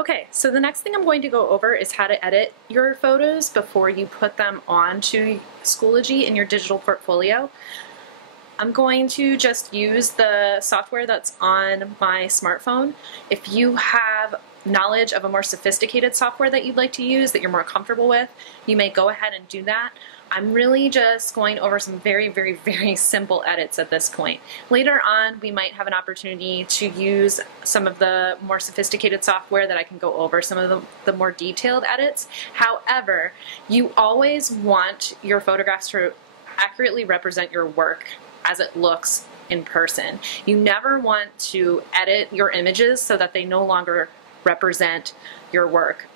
Okay, so the next thing I'm going to go over is how to edit your photos before you put them onto Schoology in your digital portfolio. I'm going to just use the software that's on my smartphone. If you have knowledge of a more sophisticated software that you'd like to use that you're more comfortable with, you may go ahead and do that. I'm really just going over some very simple edits at this point. Later on, we might have an opportunity to use some of the more sophisticated software that I can go over some of the more detailed edits. However, you always want your photographs to accurately represent your work as it looks in person. You never want to edit your images so that they no longer represent your work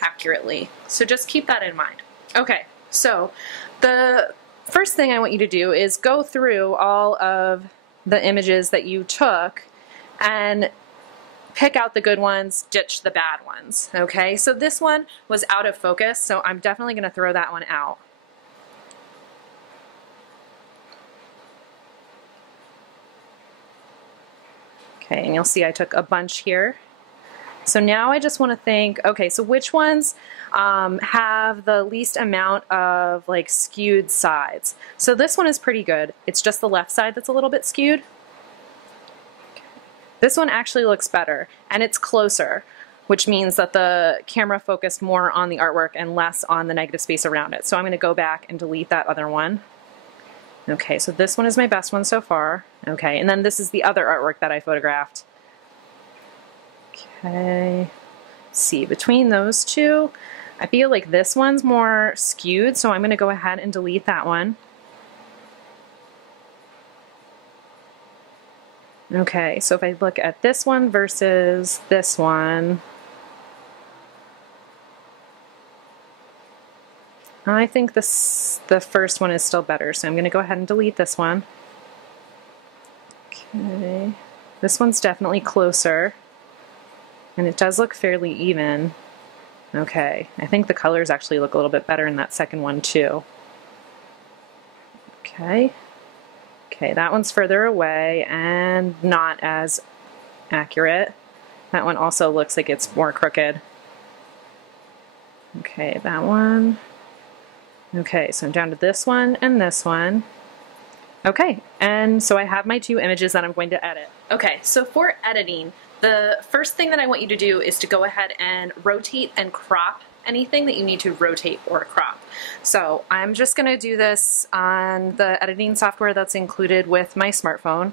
accurately. So just keep that in mind. Okay, so the first thing I want you to do is go through all of the images that you took and pick out the good ones, ditch the bad ones. Okay, so this one was out of focus, so I'm definitely going to throw that one out. Okay, and you'll see I took a bunch here. So now I just want to think, okay, so which ones have the least amount of like skewed sides? So this one is pretty good. It's just the left side that's a little bit skewed. This one actually looks better, and it's closer, which means that the camera focused more on the artwork and less on the negative space around it. So I'm going to go back and delete that other one. Okay, so this one is my best one so far. Okay, and then this is the other artwork that I photographed. Okay, see, between those two, I feel like this one's more skewed, so I'm going to go ahead and delete that one. Okay, so if I look at this one versus this one, I think the first one is still better, so I'm going to go ahead and delete this one. Okay, this one's definitely closer, and it does look fairly even. Okay, I think the colors actually look a little bit better in that second one too. Okay, okay, that one's further away and not as accurate. That one also looks like it's more crooked. Okay, that one. Okay, so I'm down to this one and this one. Okay, and so I have my two images that I'm going to edit. Okay, so for editing, the first thing that I want you to do is to go ahead and rotate and crop anything that you need to rotate or crop. So I'm just going to do this on the editing software that's included with my smartphone.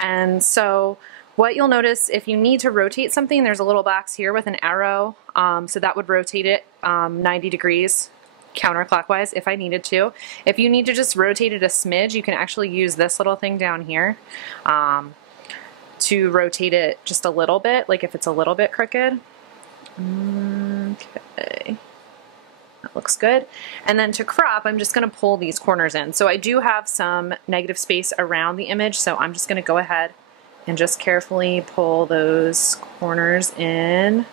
And so what you'll notice, if you need to rotate something, there's a little box here with an arrow, so that would rotate it 90 degrees counterclockwise if I needed to. If you need to just rotate it a smidge, you can actually use this little thing down here to rotate it just a little bit, like if it's a little bit crooked. Okay, that looks good. And then to crop, I'm just going to pull these corners in. So I do have some negative space around the image, so I'm just going to go ahead and just carefully pull those corners in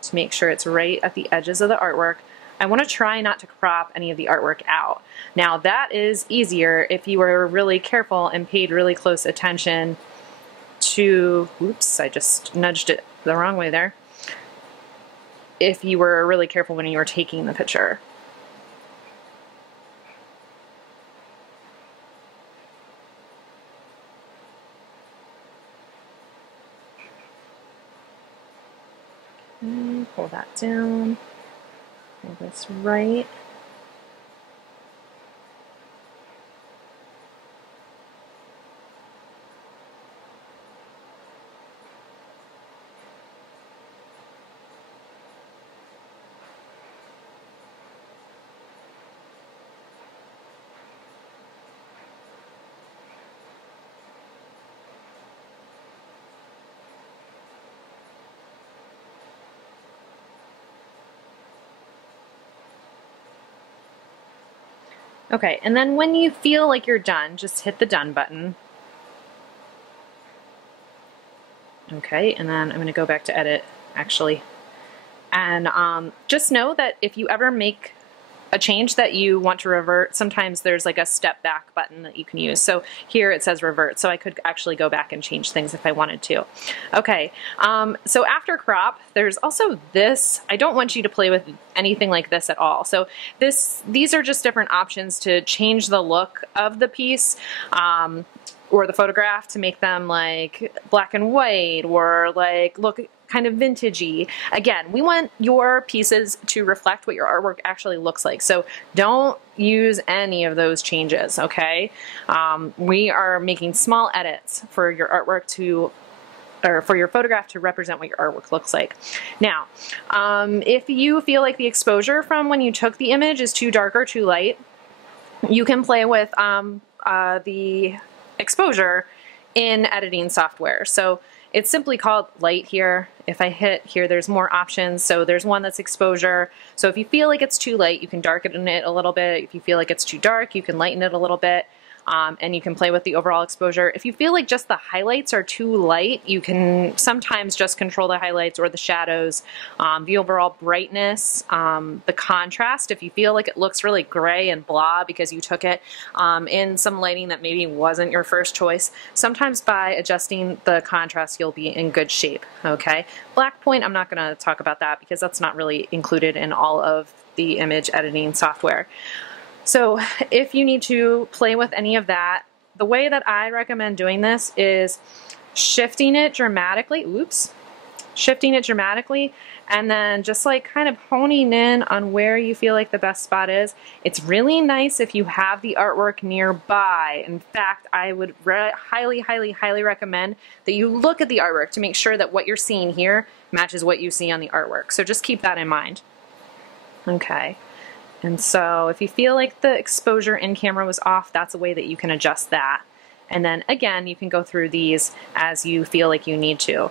to make sure it's right at the edges of the artwork. I want to try not to crop any of the artwork out. Now that is easier if you were really careful and paid really close attention to, oops, I just nudged it the wrong way there. If you were really careful when you were taking the picture. Okay, pull that down. Pull this right. Okay, and then when you feel like you're done, just hit the done button. Okay, and then I'm going to go back to edit, actually. And just know that if you ever make a change that you want to revert, sometimes there's like a step back button that you can use. So here it says revert, so I could actually go back and change things if I wanted to. Okay, so after crop, there's also this. I don't want you to play with anything like this at all. So these are just different options to change the look of the piece. Or the photograph to make them like black and white or like look kind of vintagey. Again, we want your pieces to reflect what your artwork actually looks like. So don't use any of those changes, okay? We are making small edits for your artwork to, or for your photograph to represent what your artwork looks like. Now, if you feel like the exposure from when you took the image is too dark or too light, you can play with the exposure in editing software. So it's simply called light here. If I hit here, there's more options. So there's one that's exposure. So if you feel like it's too light, you can darken it a little bit. If you feel like it's too dark, you can lighten it a little bit. And you can play with the overall exposure. If you feel like just the highlights are too light, you can sometimes just control the highlights or the shadows, the overall brightness, the contrast. If you feel like it looks really gray and blah because you took it in some lighting that maybe wasn't your first choice, sometimes by adjusting the contrast, you'll be in good shape, okay? Black point, I'm not gonna talk about that because that's not really included in all of the image editing software. So if you need to play with any of that, the way that I recommend doing this is shifting it dramatically, and then just like kind of honing in on where you feel like the best spot is. It's really nice if you have the artwork nearby. In fact, I would highly, highly, highly recommend that you look at the artwork to make sure that what you're seeing here matches what you see on the artwork. So just keep that in mind. Okay. And so if you feel like the exposure in camera was off, that's a way that you can adjust that. And then again, you can go through these as you feel like you need to.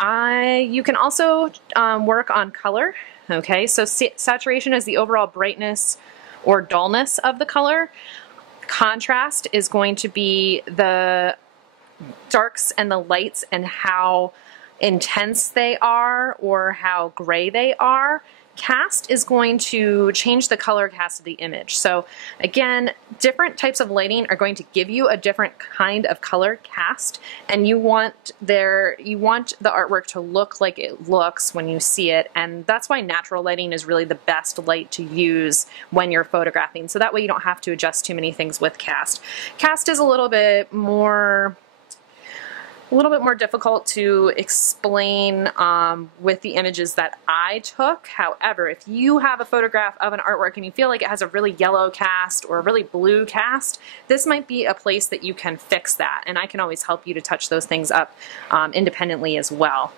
You can also work on color. Okay, so saturation is the overall brightness or dullness of the color. Contrast is going to be the darks and the lights and how intense they are or how gray they are. Cast is going to change the color cast of the image. So again, different types of lighting are going to give you a different kind of color cast, and you want the artwork to look like it looks when you see it, and that's why natural lighting is really the best light to use when you're photographing. So that way you don't have to adjust too many things with cast. Cast is a little bit more difficult to explain with the images that I took. However, if you have a photograph of an artwork and you feel like it has a really yellow cast or a really blue cast, this might be a place that you can fix that, and I can always help you to touch those things up independently as well.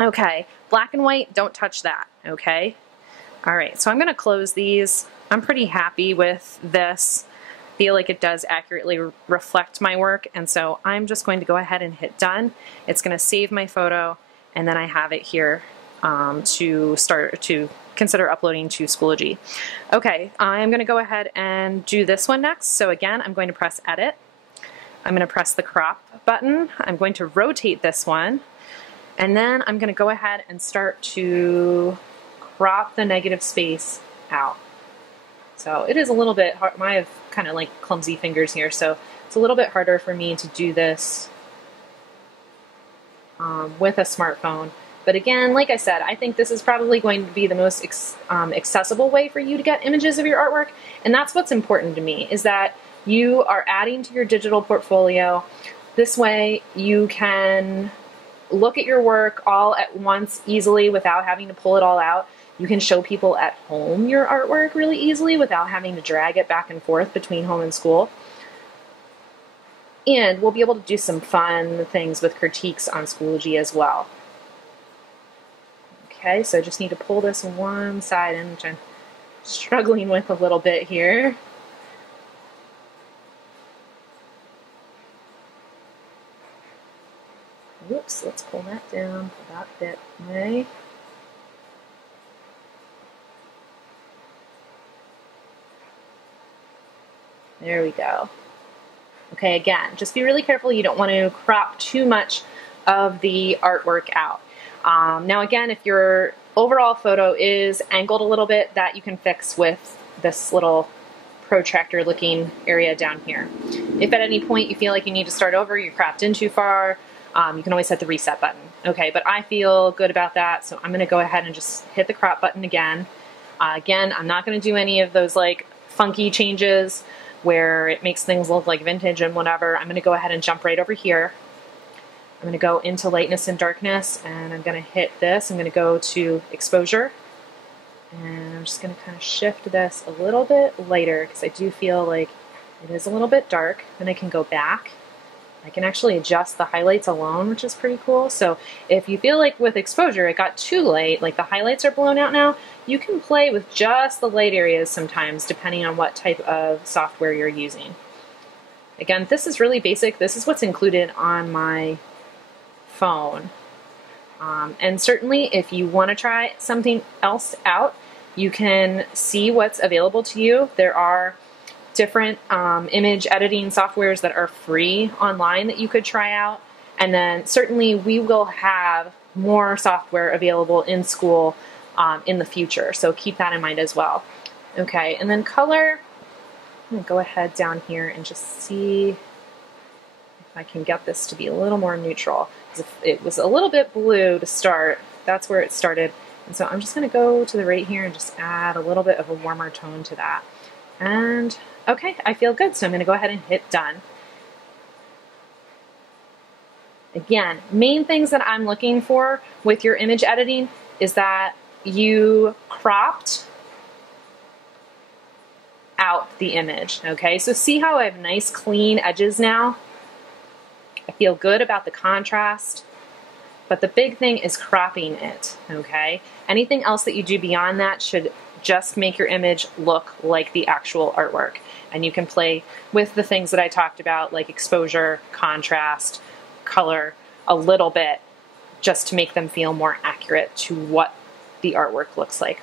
Okay, black and white, don't touch that, okay? All right, so I'm gonna close these. I'm pretty happy with this. Feel like it does accurately reflect my work, and so I'm just going to go ahead and hit done. It's going to save my photo, and then I have it here to consider uploading to Schoology. Okay, I'm going to go ahead and do this one next. So again, I'm going to press edit. I'm going to press the crop button. I'm going to rotate this one, and then I'm going to go ahead and start to crop the negative space out. So it is a little bit hard. I have kind of like clumsy fingers here, so it's a little bit harder for me to do this with a smartphone. But again, like I said, I think this is probably going to be the most accessible way for you to get images of your artwork. And that's what's important to me, is that you are adding to your digital portfolio. This way you can look at your work all at once easily without having to pull it all out. You can show people at home your artwork really easily without having to drag it back and forth between home and school. And we'll be able to do some fun things with critiques on Schoology as well. Okay, so I just need to pull this one side in, which I'm struggling with a little bit here. Whoops, let's pull that down, pull that bit away. There we go. Okay, again, just be really careful. You don't want to crop too much of the artwork out. Now again, if your overall photo is angled a little bit, that you can fix with this little protractor looking area down here. If at any point you feel like you need to start over, you're cropped in too far, you can always hit the reset button. Okay, but I feel good about that, so I'm going to go ahead and just hit the crop button again. Again, I'm not going to do any of those like funky changes where it makes things look like vintage and whatever. I'm going to go ahead and jump right over here. I'm going to go into lightness and darkness, and I'm going to hit this. I'm going to go to exposure, and I'm just going to kind of shift this a little bit lighter because I do feel like it is a little bit dark. Then I can go back. I can actually adjust the highlights alone, which is pretty cool. So if you feel like with exposure it got too light, like the highlights are blown out now, you can play with just the light areas sometimes depending on what type of software you're using. Again, this is really basic. This is what's included on my phone. And certainly if you want to try something else out, you can see what's available to you. There are different image editing softwares that are free online that you could try out. And then certainly we will have more software available in school in the future. So keep that in mind as well. Okay, and then color, I'm gonna go ahead down here and just see if I can get this to be a little more neutral. Because it was a little bit blue to start, that's where it started. And so I'm just gonna go to the right here and just add a little bit of a warmer tone to that. And okay, I feel good, so I'm going to go ahead and hit done. Again, main things that I'm looking for with your image editing is that you cropped out the image, okay? So see how I have nice clean edges now? I feel good about the contrast, but the big thing is cropping it, okay? Anything else that you do beyond that should just make your image look like the actual artwork. And you can play with the things that I talked about, like exposure, contrast, color, a little bit, just to make them feel more accurate to what the artwork looks like.